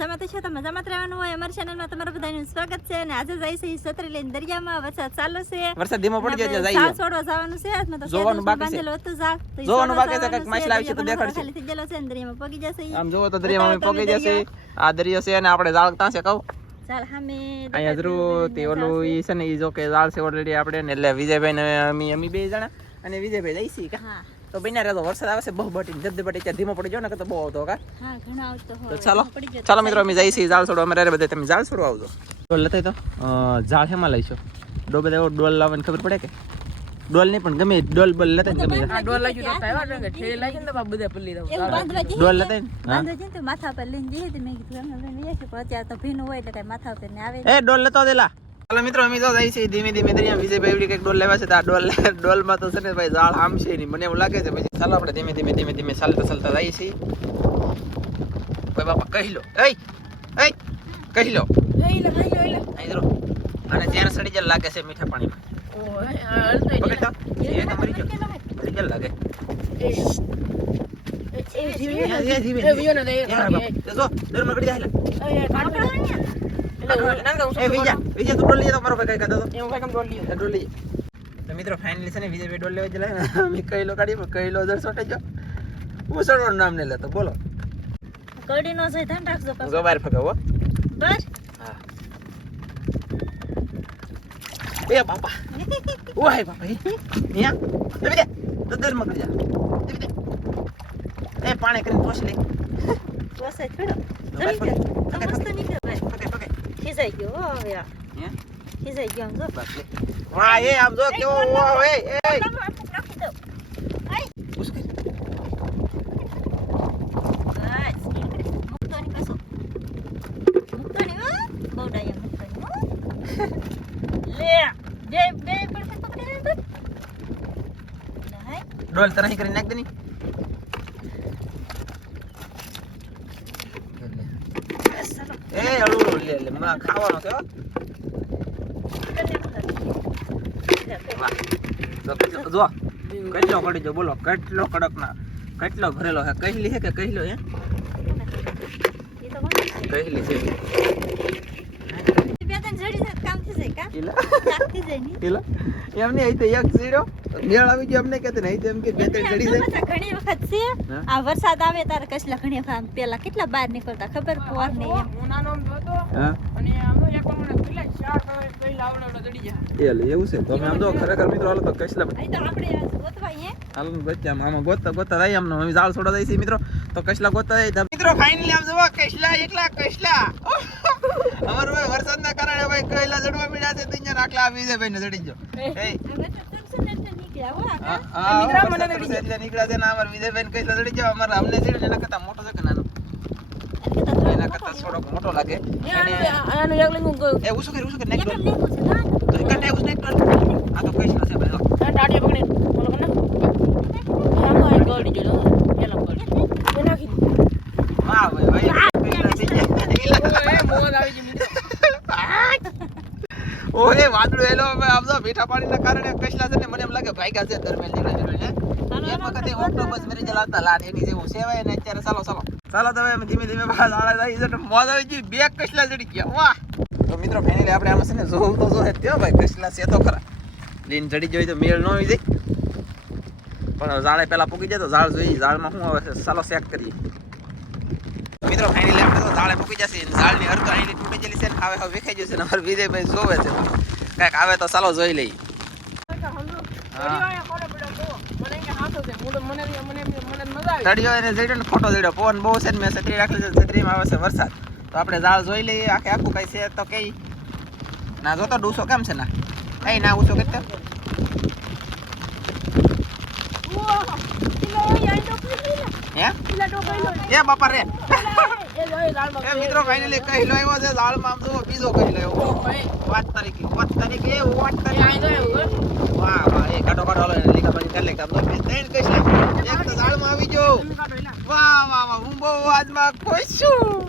મજામાં તો છો તો મજામાં જ રહેવાનું હોય અમારી ચેનલમાં તમારું બધાનું સ્વાગત છે અને આજે જાય છે સત્રી લઈને દરિયામાં વરસાદ ચાલુ છે વરસાદ ધીમો પડી જાય આપણે એટલે છોડવા જવાનું છે આજમાં તો જોવાનું બાકી છે. તો ઈ જોવાનું બાકી છે, કાંઈક માછલા આવી છે તો દેખાડ છે થઈ ગયેલો છે દરિયામાં પગી જશે આમ જોવો તો દરિયામાં પગી જશે આ દરિયો છે અને આપણે જાળ છે કહું અહીંયા જરૂર તે ઓલું ઈ છે ને ઈ જો કે જાળ છે ઓલરેડી આપણે ને એટલે વિજયભાઈ ને અમી અમી બે જણા અને વિજયભાઈ જઈશી કા હા તો બન્યા રહેતો વરસાદ આવે છે બહુ બટી જબદબટી ત્યાં ધીમો પડી જાવ ને કે તો બહુ આવતો કા? હા ઘણા આવતો તો ચાલો. ચાલો મિત્રો અમે જઈશી જાળ છોડો અમે રે બધા તમે જાળ છોડો આવજો. ડોલ લેતા તો. જાળ હેમાં લઈશો. ડો બધા ડોલ લાવવાની ખબર પડે કે? ડોલ નહીં પણ ગમે ડોલ બોલ લેતા ને ગમે એ. ડોલ લાગી તો એવું ઠે જઈએ ડોલ બાબુ દે પલ્લી હા. ડોલ જઈએ ને તો માથા પર લઈને જઈએ તો મેં કીધું અમે લઈને કે અત્યારે તો ભીનું હોય એટલે કઈ માથા પર ને આવે એ ડોલ લેતો દેલા. ચાલો મિત્રો અમે તો જઈ છીએ ધીમે ધીમે દરિયા વિજયભાઈ કંઈક ડોલ લેવા છે તો આ ડોલ ડોલમાં તો છે ને ભાઈ ઝાડ આમ છે નહીં મને એવું લાગે છે પછી ચાલો આપણે ધીમે ધીમે ધીમે ધીમે ચાલતા ચાલતા જઈએ છીએ ભાઈ બાપા કહી લો એ એય કહી લો અને ત્યાં સડી જલ લાગે છે મીઠા પાણીમાં લાગે ધીમે ધીમે ધીમે ધીમે ધીમે ધીમે ધીમે ધીમે ધીમે ધીમે યાર બાપ તો જો દરમાં કરી જાય એ વિજા વિજા તું ડોલ લઈ તો મારો ભાઈ કઈ કહેતો તો ડોલ લઈ તો મિત્રો ફાઇનલી છે ને વિજય ડોલ લેવા જલાય ને અમે કઈલો કાઢી પણ કઈલો દર સોટે જો મુસળવાનું નામ ને લેતો બોલો કડી નો જાય ધ્યાન રાખજો હું ગવાર ફગાવો બસ હા એ બાપા ઓય બાપા અહીંયા દબી દે તો દરમાં કરી જા દબી દે એ પાણી કરીને પોછ લે વસે છોડો જમી ગયો મસ્ત નીકળ્યો ભાઈ ખીજાઈ ગયો હવે આ. હે ખીજાઈ ગયો જો વાહ એ આમ જો કેવો વાહ એ એ નાખી દો ઉસ કર બસ મૂકતો નહીં પાછો મૂકતો નહીં હો બહુ ડાયા મૂકતો નહીં હો લે બે બે પડખે પકડી લે તો હાય ડોલ તરહી કરી નાખ દે ની બસ ચાલો એ હળવું લે લે માં ખાવાનો છે જો કેટલો કડી જો બોલો, કેટલો કડક ના કેટલો ભરેલો હે કહેલી હે કે કહેલો, હે? કહેલી છે. બે ત્રણ જડી છે કામ થઈ જાય કા ઈલા લાગતી જાય નહીં ઈલા એમ નહીં તો એક ઝીરો મેળ આવી ગયો અમને કે નહીં એમ કે બે ત્રણ જડી છે ઘણી વખત છે. આ વરસાદ આવે ત્યારે કસલા ઘણી વખત પેલા કેટલા બહાર નીકળતા ખબર? પોર ને એમ. હા. એ લે એવું છે. તો અમે આમ તો ખરેખર મિત્રો હાલો તો કશલા અહીં તો આપણે ગોતવા અહીંયા હાલો આમાં ગોતતા ગોતતા જાય આમ અમે જાળ મિત્રો. તો કસલા ગોતતા જાય મિત્રો ફાઇનલી આમ જોવા કૈશલા એકલા કૈશલા અમાર ભાઈ વરસાદના કારણે ભાઈ કૈલા જડવા મળ્યા છે તીન અહીંયા આટલા આવી છે ભાઈ ને જડી જો. એ નીકળ્યા હો હા? હા, છે ને અમાર વિજયભાઈ ને જડી જાવ અમારે અમને જડે એના કરતા મોટો છે કે નાનો? એના કરતા થોડોક મોટો લાગે. અને એ ઉસું કરી ઉસું કરી નાખ તો આ તો કઈલા છે જો. વાહ ભાઈ ભાઈ કઈલા થઈ ગયા ઓરે વાદળું એલો આમ મીઠા પાણીના કારણે કશલા છે ને મને એમ લાગે ભાગ્યા છે દરમિયાન નીકળે હે? એક વખતે ઓક્ટોબસ મેરી જલાતા લાટ એની જેવું સેવાય ને અત્યારે ચાલો ચાલો. ચાલો તમે એમ ધીમે ધીમે બહાર આળા છે ને મોજ આવી ગઈ બે કશલા ચડી ગયા વાહ! તો મિત્રો ફાઇનલી આપણે આમાં છે ને જોવું તો જોહે ત્યો ભાઈ કશલા છે તો ખરા. લીન ચડી જોઈ તો મેળ ન આવી જાય. પણ ઝાડે પેલા પૂકી જાય તો ઝાડ જોઈ ઝાડમાં શું આવે છે ચાલો ચેક કરીએ. મિત્રો ફાઇનલી આપણે તો ઝાડે પૂકી જશે ઝાડની હરતો અહીંની તૂટી ગયેલી છે ને હવે હવે વિખાઈ જશે ને અમારે વિજયભાઈ જોવે છે. કાંઈક આવે તો ચાલો જોઈ લઈ ચડ્યો એને જડ્યો ખોટો જડ્યો પવન બહુ છે ને મેં છત્રી રાખી છે. છત્રીમાં આવે છે વરસાદ. તો આપણે ઝાડ જોઈ લઈએ. આખે આખું કઈ છે તો કઈ. ના જોતો ડૂસો કેમ છે ના? કઈ ના ઊંચો હે? એ બાપા રે. એ મિત્રો ફાઇનલી કહી લો આવ્યો છે બીજો કહી લો વાત તરીકે વાત તરીકે વાત તરીકે. વાહ વાહ એ કાઢો હાલો એને લીકા બાજી કરી લે બે ત્રણ છે એક તો ઝાડમાં આવી ગયો. વાહ વાહ વાહ હું બહુ ખુશ છું.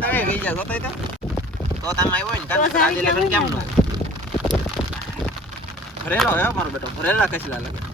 છે. ગઈ જા જોતો તો તમે આવ્યો ને આજે લગન કેમ હું ભરેલો હે મારો બેટો ભરેલા કચલા લાગે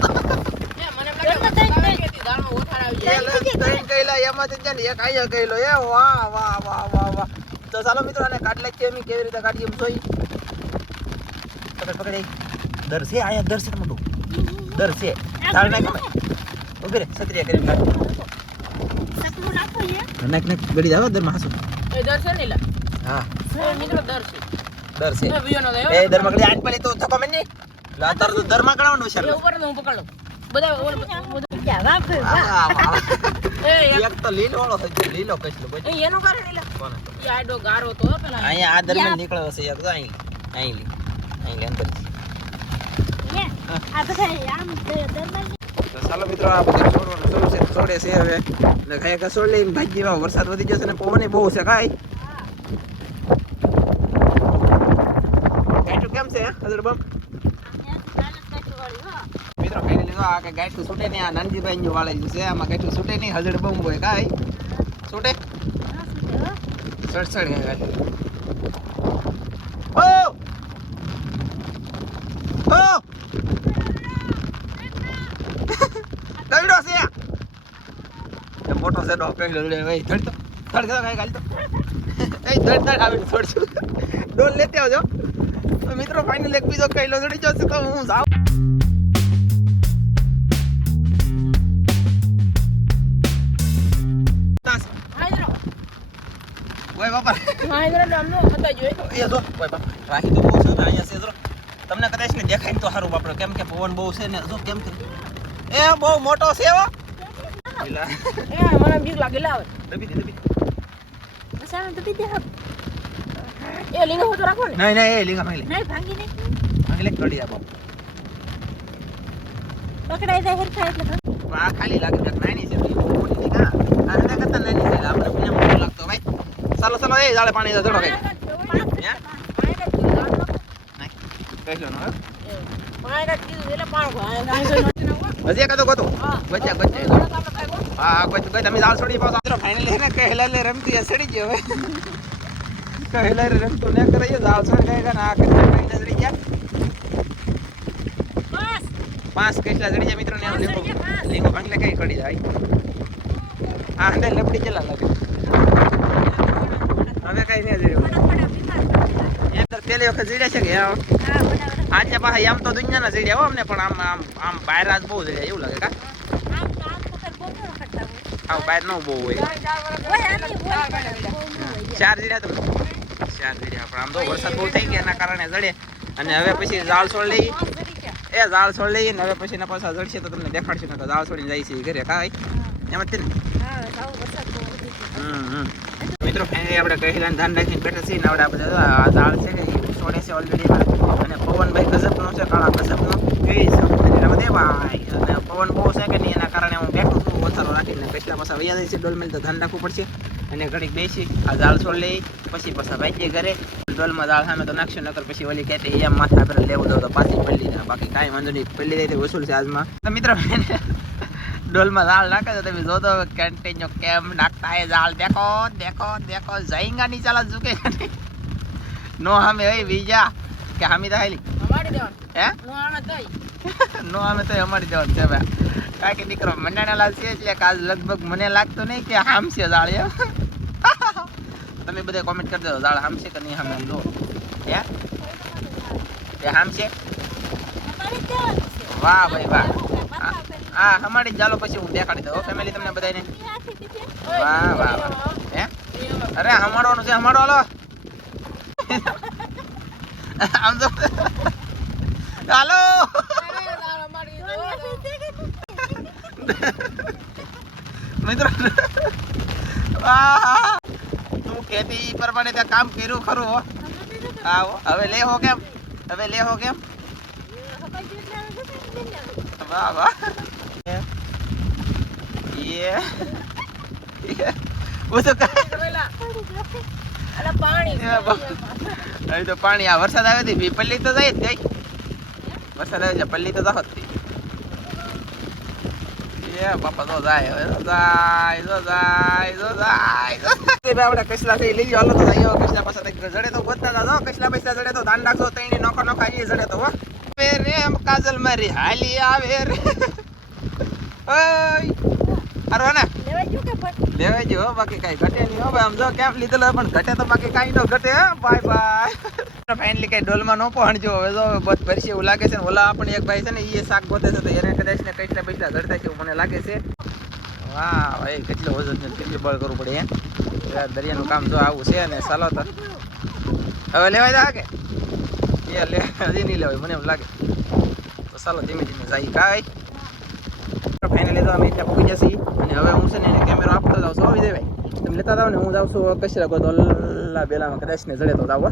ત્રણ કઈલા એમાંથી છે ને એક આયા કઈલો એ વાહ વાહ વાહ વાહ વાહ. તો ચાલો મિત્રો, આને કાટ લઈએ અમે, કેવી રીતે કાઢીએ એમ જોઈ પકડ પકડ, એ. આયા દર મોટું. દર છે. નાખ ઊભી રે સત્રિયા કરીને કાઢ સકલું રાખો યાર નાખ નાખ ગડી જાવ દરમાં એ દર છે લા હા. નીકળો દર છે. એ બીજો નો દે એ દર મગડી આજ પેલી તો થકો મેં નહીં તો દરમાં કરાવવાનું છે. ઉપર હું પકડ. બધા ઓલ બધું જા વાહ વાહ. એક- તો લીલો વાળો થઈ ગયો લીલો કચલો બોલ એ કારણ નહીં કોને? એ આડો ગારો તો પેલા અહીંયા આ દરમિયાન નીકળ્યો છે એક તો અહીં અહીં અહીં અંદર આ બધા આમ દરબાર તો ચાલો મિત્રો આ બધું છોડવાનું શરૂ છે છોડે છે હવે. એટલે ખાય કે લઈને ભાગીમાં વરસાદ વધી જશે ને પવન બહુ છે કાંઈ કેમ છે હજર બમ લીધો આ કે ગાયઠું છૂટે નહીં આ નાનજીભાઈ નું વાળેલું છે આમાં ગાયઠું છૂટે નહીં હજડ બમ હોય કાંઈ. છૂટે? સડસડ ઓ ઓ છે મોટો છે ડોક કહી ભાઈ ધડ તો ધડ તો કાઈ ગાલ તો એ ધડ ધડ આવી છોડશું ડોલ લેતે આવજો. તો મિત્રો ફાઇનલ એક બીજો કઈલો ચડી જશે તો હું જાઉં. બાપા હાઈદ્રો નામનો હતા જોઈ એ જો ઓય તો બહુ છે ને અહીંયા છે જો તમને કદાચ ને દેખાય ને તો સારું બાપડો કેમ કે પવન બહુ છે ને જો કેમ કે. એ બહુ મોટો છે એવો એ મને બીક લાગે લાવે દબી દે દબી દે. સામે તો એ લીંગા હોતો રાખો ને. નહીં નહીં એ લીંગા નહીં ભાંગી નહીં લે લે કડી આપો. પકડાઈ જાય હેરખા એટલે. આ ખાલી લાગે નાની છે મોટી નહીં આ કરતા નાની છે આપણે પેલા મોટો લાગતો ભાઈ ચાલો ચાલો એ જાળે પાણી દો ચડો કઈ. હે? કહી લો ને હજી એકાદો ગોતો. ગોચ્યા ગોચ્યા. હા કોઈ કોઈ તમે જાળ છોડી પાછો. મિત્રો ફાઇનલી ને કહેલા લે રમતી સડી ગયો હવે. કહેલા રે રમતું ને કરે જાળ છોડ ગઈ ને આ કેટલા કહેલા સડી ગયા. પાંચ કહેલા સડી ગયા મિત્રો ને લીંબુ. લીંબુ ભાંગલે કઈ કડી જાય? આ હંડે લપડી ચલા લાગે? હવે કઈ તો પેલી વખત જડ્યા છે કે આજે પાછા આમ તો દુનિયાના જડ્યા હો અમને, પણ આમ આમ આમ બહાર બહુ જડ્યા એવું લાગે કા? આવું બહાર નો બહુ હોય. ચાર જીડ્યા તમે ચાર જડ્યા આમ તો વરસાદ બહુ થઈ ગયા એના કારણે જડે અને હવે પછી જાળ છોડ લઈ એ જાળ છોડ લઈ હવે પછી એના પાછા જડશે તો તમને દેખાડશે કે જાળ છોડીને જાય છે ઘરે, કાંઈ? એમ. મિત્રો ફાઇનલી આપણે કહેલા ધ્યાન રાખીને બેઠા છીએ ને આપણે આપણે ઝાડ છે ને ઈ છોડે છે ઓલરેડી અને પવનભાઈ ગજબનો છે, કાળા ગજબનો. એ સમુદ્ર ભાઈ અને પવન બહુ છે કે નહીં એના કારણે હું બેઠું છું ઓછારો રાખીને પેટલા પાછા વૈયા જાય છે ડોલમેલ તો ધ્યાન રાખવું પડશે. અને ઘડીક બેસી, આ ઝાડ છોડ લઈ, પછી પાછા ભાઈ ઘરે. ડોલમાં દાળ સામે તો નાખશું, નકર પછી ઓલી કહેતી એમ માથા પર લેવું દો તો પાછી પડી બાકી કાંઈ વાંધો નહીં, પડી જાય તો વસૂલ છે આજમાં. તો મિત્રો ડોલમાં જાળ નાખે તો તમે જોતો કન્ટિન્યુ કેમ નાખતા એ જાળ દેખો દેખો દેખો જઈંગા નહીં ચાલા ઝુકે નો હમે હઈ બીજા કે હામી તો હાલી. હે? નો અમે તો અમારી દેવાનું છે ભાઈ કારણ કે દીકરો મંડાણેલા છે એટલે કાલ લગભગ મને લાગતું નહીં કે હામ છે જાળ એમ. તમે બધા કોમેન્ટ કરી દો જાળ હામ છે કે નહીં હામે લો હે? એ હામ છે. વાહ ભાઈ વાહ. હા જ ચાલો પછી હું દેખાડી દઉં ફેમિલી તમને બધાને વાહ વાહ વાહ. હે? અરે હમાડવાનું છે હમાડો હાલો. આમ તો હાલો. મિત્રો! તું ખેતી ઈ પ્રમાણે ત્યાં કામ કર્યું ખરું હો. આવો હવે લે હો કેમ? હવે લે હો કેમ? વાહ વાહ. ઓછો કર અલા પાણી. તો પાણી આ વરસાદ આવે ભી પલ્લી તો જાય જ જાય વરસાદ આવે છે પલ્લી તો જાવ એ બાપા તો જાય હવે તો જાય તો જાય તો જાય આપણે કસલા થઈ લઈ હાલો તો જાય કસલા પાસે જડે તો ગોતતા જો કસલા પૈસા જડે તો દાન રાખો તઈને નોખો નોખા એ જડે તો હો. રે કાજલ મારી હાલી આવે રે. ઓય. અરે ને લેવાય જો બાકી કઈ ઘટે નહીં. હો ભાઈ આમ જો કેમ લીધેલો પણ ઘટે તો બાકી કાંઈ નો ઘટે હે. Bye bye. ફાઇનલી કઈ ડોલમાં નો પહોંચજો હવે તો બસ ભરશે એવું લાગે છે ને ઓલા આપણે એક ભાઈ છે ને એ શાક ગોતે છે તો એને કદાચ ને કંઈક ને પૈસા ઘડતા છે મને લાગે છે. વાહ ભાઈ કેટલું વજન છે કેટલી બળ કરવું પડે એમ દરિયાનું કામ જો આવું છે ને ચાલો તો. હવે લેવાય જા કે એ લે હજી નહીં લેવાય મને એમ લાગે. તો ચાલો ધીમે ધીમે જાય. કાંઈ ફાઇનલી તો અમે ત્યાં પહોંચી જશે અને હવે હું છે ને એને કેમેરો આપતો જાઉં છું. આવી દેવાય તમે લેતા જાવ ને હું જાઉં છું કચરા ગોતો અલ્લા બેલામાં કદાચ ને જડે તો જાવ.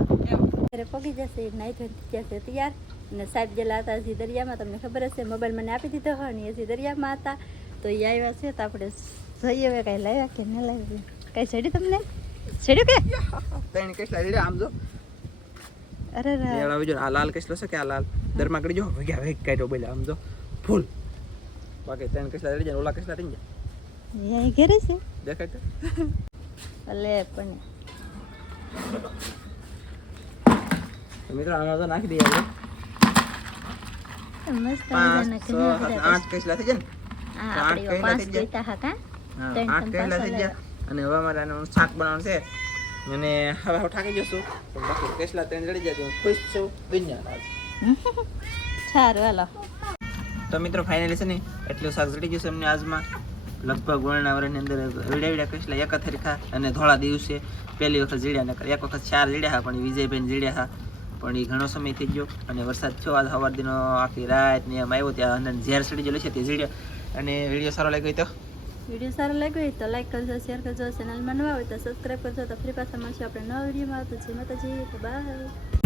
પગી જશે નાઈ ધોઈ જશે તૈયાર. અને સાહેબ જેલા હતા હજી દરિયામાં તમને ખબર હશે મોબાઈલ મને આપી દીધો હોય ને હજી દરિયામાં હતા. તો એ આવ્યા છે તો આપણે જઈએ હવે કાંઈ લાવ્યા કે ન લાવ્યા. કાંઈ ચડ્યું તમને? ચડ્યું કે? ત્રણ કચલા જડ્યા આમ જો. અરે જો લાલ કચલો છે કે આ લાલ? દરમાં કરી જો ભગ્યા વેગ કાઢ્યો બોલ્યા આમ જો. ફૂલ. બાકી ત્રણ કચલા જડી જાય ઓલા કચલા થઈ જાય અહીં ઘરે છે દેખાય તો ભલે પણ મિત્રો આનો તો નાખી દઈએ આપણે મસ્ત આઠ કચલા થઈ જાય આઠ પાંચ થઈ ત્રણ આઠ ત્રણ થઈ ગયા અને હવે અમારે આનું શાક બનાવવાનું છે અને હવે હું થાકી જશું પણ બાકી કેસલા ત્રણ લડી જાય હું ખુશ છું દુનિયા સારું હાલો તો મિત્રો ફાઇનલી છે ને, એટલું શાક જડી ગયું છે એમને આજમાં. લગભગ વર્ણના વરણની અંદર વીડા વીડા કસલા એક થરખા અને ધોળા દિવસે. પહેલી વખત જીડ્યા નકર એક વખત ચાર જીડ્યા હા, પણ વિજયભાઈ જીડ્યા હા. પણ એ ઘણો સમય થઈ ગયો અને વરસાદ થયો. આજ સવાર દિનો આખી રાત ને એમ આવ્યો, ત્યાં અને ઝેર સડી ગયેલો છે, તે જીડ્યા અને વીડિયો સારો લાગ્યો તો? વીડિયો સારો લાગ્યો હોય તો લાઈક કરજો શેર કરજો. ચેનલમાં નવા હોય તો સબસ્ક્રાઈબ કરજો. તો ફરી પાછા મળશે આપણે નવા વિડીયોમાં. તો જે માતાજી, તો બાય